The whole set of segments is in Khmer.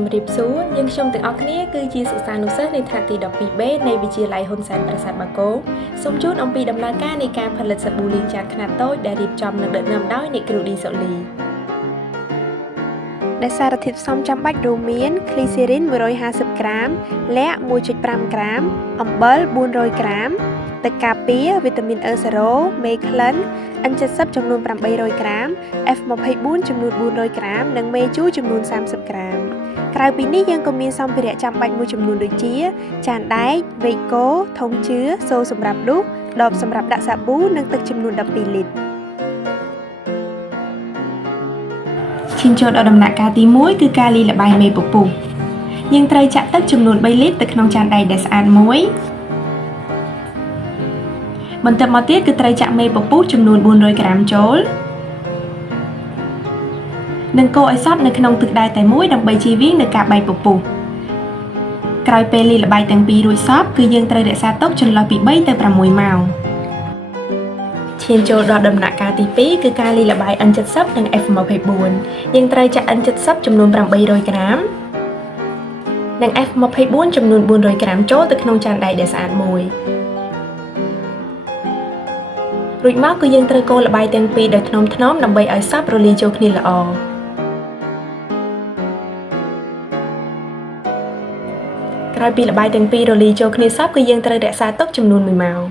ជំរាបសួរយើងខ្ញុំទាំងអស់គ្នាគឺជាសិស្សានុសិស្សនៃថ្នាក់ទី 12B នៃវិទ្យាល័យហ៊ុនសែនប្រាសាទបាគងសូមជូនអំពីដំណើរការនៃការផលិតសាប៊ូលាងចានខ្នាតតូចដែលរៀបចំនិងដឹកនាំដោយអ្នកគ្រូឌីសូលីដែលសារធាតុផ្សំចាំបាច់រួមមាន glycerin 150 ក្រាម ល័ខ 1.5 ក្រាម អំបិល 400 ក្រាម ទឹកការពារ វីតាមីន E0 មេក្លិន N70 ចំនួន 800 ក្រាម F24 ចំនួន 400 ក្រាម និងមេជូរចំនួន 30 ក្រាម ក្រៅពីនេះយើងក៏មានសម្ភារៈចាំបាច់មួយចំនួនដូចជាចានដែក វែកគោ ធុងជឿ សូរសម្រាប់ដុស ដបសម្រាប់ដាក់សាប៊ូ និងទឹកចំនួន 12 លីត្រ ឈានចូលដល់ដំណាក់កាលទី 1 គឺការលាយល្បាយមេពពុះយើងត្រូវចាក់ទឹកចំនួន 3 លីត្រទៅក្នុងចានដែកដែលស្អាតមួយបន្ទាប់មកទៀតគឺត្រូវចាក់មេពពុះចំនួន 400 ក្រាមចូលនិងកូរឲ្យសព្វនៅក្នុងទឹកដែលតែមួយដើម្បីជៀសវាងនូវការបែកពពុះក្រោយពេលលាយល្បាយទាំងពីររួចសព្វគឺយើងត្រូវរក្សាទុកចន្លោះពី 3 ទៅ 6 ម៉ោងឈានចូលដល់ដំណាក់កាលទី 2 គឺការលាយល្បាយ N70 និង F24 យើងត្រូវចាក់ N70 ចំនួន 800 ក្រាមនិង F24 ចំនួន 400 ក្រាមចូលទៅក្នុងចានដែកដែលស្អាតមួយរួចមកគឺយើងត្រូវកូរល្បាយទាំងពីរដោយថ្នមៗដើម្បីឲ្យសព្វរលាយចូលគ្នាល្អក្រោយពីល្បាយទាំងពីររលាយចូលគ្នាសព្វគឺយើងត្រូវរក្សាទុកចំនួន 1 ម៉ោង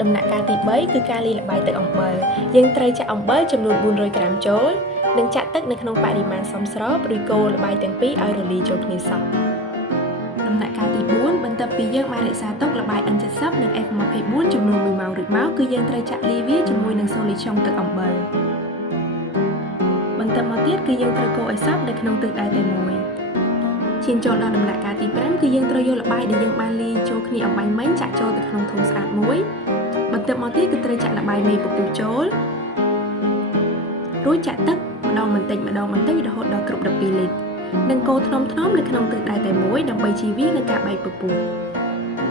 ដំណាក់កាលទី 3 គឺការលាយល្បាយទឹកអំបិលយើងត្រូវចាក់អំបិលចំនួន 400 ក្រាមចូលនិងចាក់ទឹកនៅក្នុងបរិមាណសមស្របរួចកូរល្បាយទាំងពីរឲ្យរលាយចូលគ្នាសព្វដំណាក់កាលទី 4 បន្ទាប់ពីយើងបានរក្សាទុកល្បាយ N70 និង F24 ចំនួន 1 ម៉ោងរួចមកគឺយើងត្រូវចាក់លាយវាជាមួយនឹងសូលីឆុងទឹកអំបិលបន្ទាប់មកទៀតគឺយើងត្រូវកូរឲ្យសព្វនៅក្នុងទឹកដែលតែមួយឈានចូលដល់ដំណាក់កាលទី 5 គឺយើងត្រូវយកល្បាយដែលយើងបានលាយចូលគ្នាអំបាញ់មិញចាក់ចូលទៅក្នុងធុងស្អាតមួយបន្ទាប់មកទៀតគឺត្រូវចាក់ល្បាយមេពពុះចូលរួចចាក់ទឹកម្ដងបន្តិចម្ដងបន្តិចរហូតដល់គ្រប់12លីត្រនិងកូរថ្នមៗនៅក្នុងទឹកដែលតែមួយដើម្បីជៀសវាងនឹងការបែកពពុះ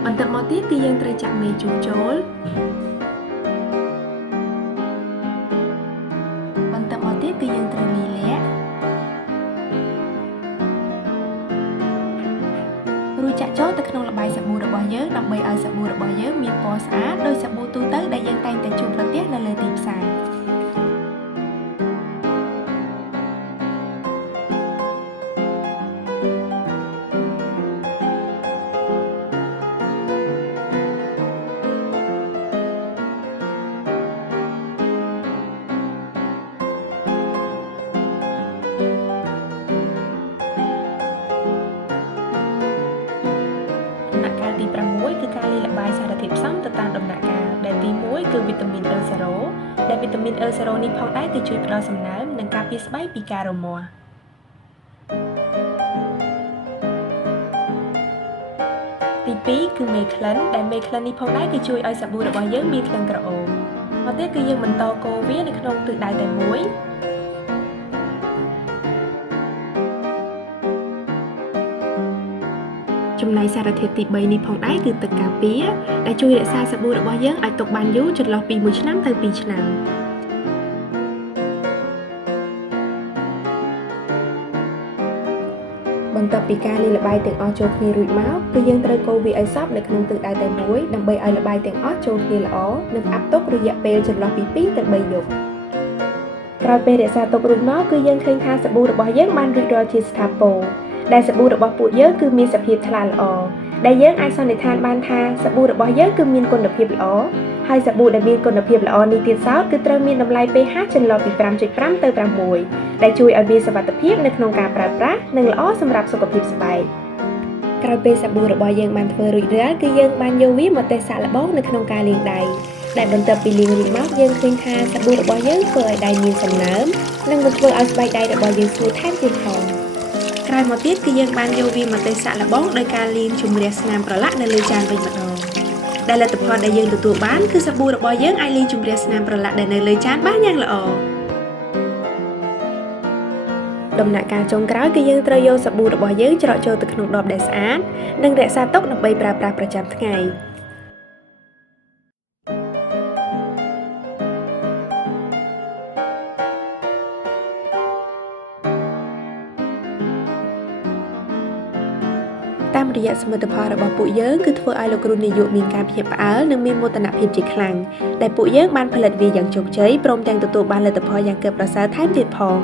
បន្ទាប់មកទៀតគឺយើងត្រូវចាក់មេជូរចូលបន្ទាប់មកទៀតគឺយើងត្រូវលាយល័ខរួចចាក់ចូលទៅក្នុងល្បាយសាប៊ូរបស់យើងដើម្បីឲ្យសាប៊ូរបស់យើងមានពណ៌ស្អាតដោយសាប៊ូទូទៅដែលយើងតែងតែជួបប្រទះនៅលើទីផ្សារទី 6 គឺការលាយល្បាយសារធាតុផ្សំទៅតាមដំណាក់កាលដែលទី 1 គឺវីតាមីន E0 ដែលវីតាមីន E0 នេះផងដែរគឺជួយផ្ដល់សំណើមនិងការពារស្បែកពីការរមាស់ទី 2 គឺមេក្លិនដែលមេក្លិននេះផងដែរគឺជួយឲ្យសាប៊ូរបស់យើងមានក្លិនក្រអូបមកទៀតគឺយើងបន្តកូរវានៅក្នុងទឹកដៃតែមួយចំណែកសារធាតុទី 3 នេះផងដែរគឺទឹកការពារដែលជួយរក្សាសាប៊ូរបស់យើងឲ្យទុកបានយូរចន្លោះពី1ឆ្នាំទៅ2ឆ្នាំបន្ទាប់ពីការលាយល្បាយទាំងអស់ចូលគ្នារួចមកគឺយើងត្រូវកូរវាឲ្យសព្វនៅក្នុងទឹកដៃតែមួយដើម្បីឲ្យល្បាយទាំងអស់ចូលគ្នាល្អនិងផ្អាប់ទុករយៈពេលចន្លោះពី2ទៅ3យប់ក្រោយពេលរក្សាទុករួចមកគឺយើងឃើញថាសាប៊ូរបស់យើងបានរួចរាល់ជាស្ថាពរដែលសាប៊ូរបស់ពួកយើងគឺមានសភាពថ្លាល្អដែលយើងអាចសន្និដ្ឋានបានថាសាប៊ូរបស់យើងគឺមានគុណភាពល្អហើយសាប៊ូដែលមានគុណភាពល្អនេះទៀតសោតគឺត្រូវមានតម្លៃ pH ចន្លោះពី 5.5 ទៅ 6 ដែលជួយឲ្យមានសុវត្ថិភាពនៅក្នុងការប្រើប្រាស់និងល្អសម្រាប់សុខភាពស្បែកក្រោយពេលសាប៊ូរបស់យើងបានធ្វើរួចរាល់គឺយើងបានយកវាមកទេសសាកល្បងនៅក្នុងការលាងដៃដែលបន្ទាប់ពីលាងរួចមកយើងឃើញថាសាប៊ូរបស់យើងធ្វើឲ្យដៃមានសំណើមនិងមិនធ្វើឲ្យស្បែកដៃរបស់យើងស្ងួតថែមទៀតផងក្រោយមកទៀតគឺយើងបានយកវាមកទេសសាកល្បងដោយការលាងជម្រះស្នាមប្រឡាក់នៅលើចានវិញម្ដងដែលលទ្ធផលដែលយើងទទួលបានគឺសាប៊ូរបស់យើងអាចលាងជម្រះស្នាមប្រឡាក់ដែលនៅលើចានបានយ៉ាងល្អដំណាក់កាលចុងក្រោយគឺយើងត្រូវយកសាប៊ូរបស់យើងច្រកចូលទៅក្នុងដបដែលស្អាតនិងរក្សាទុកដើម្បីប្រើប្រាស់ប្រចាំថ្ងៃ តាមរយៈសមិទ្ធផលរបស់ពួកយើងគឺធ្វើឲ្យលោកគ្រូនាយកមានការភ្ញាក់ផ្អើលនិងមានមោទនភាពជាខ្លាំងដែលពួកយើងបានផលិតវាយ៉ាងជោគជ័យព្រមទាំងទទួលបានលទ្ធផលយ៉ាងកើបប្រសើរថែមទៀតផង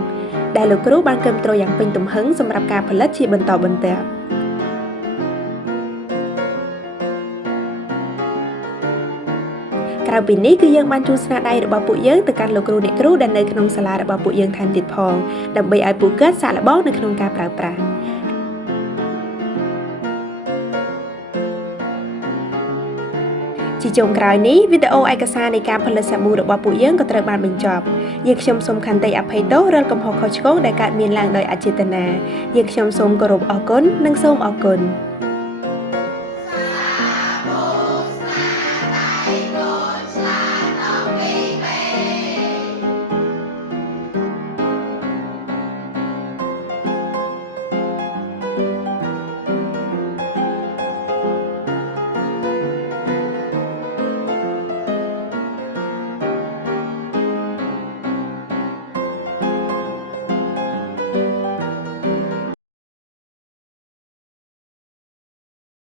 ដែលលោកគ្រូបានគាំទ្រយ៉ាងពេញទំហឹងសម្រាប់ការផលិតជាបន្តបន្ទាប់ក្រៅពីនេះគឺយើងបានជួលស្នាដៃរបស់ពួកយើងទៅកាន់លោកគ្រូអ្នកគ្រូដែលនៅក្នុងសាលារបស់ពួកយើងថែមទៀតផងដើម្បីឲ្យពួកគាត់សាកល្បងនៅក្នុងការប្រើប្រាស់ជាចុងក្រោយនេះវីដេអូឯកសារនៃការផលិតសាប៊ូរបស់ពួកយើងក៏ត្រូវបានបញ្ចប់យើងខ្ញុំសូមខន្តីអភ័យទោសរាល់កំហុសខុសឆ្គងដែលកើតមានឡើងដោយអចេតនាយើងខ្ញុំសូមគោរពអរគុណនិងសូមអរគុណ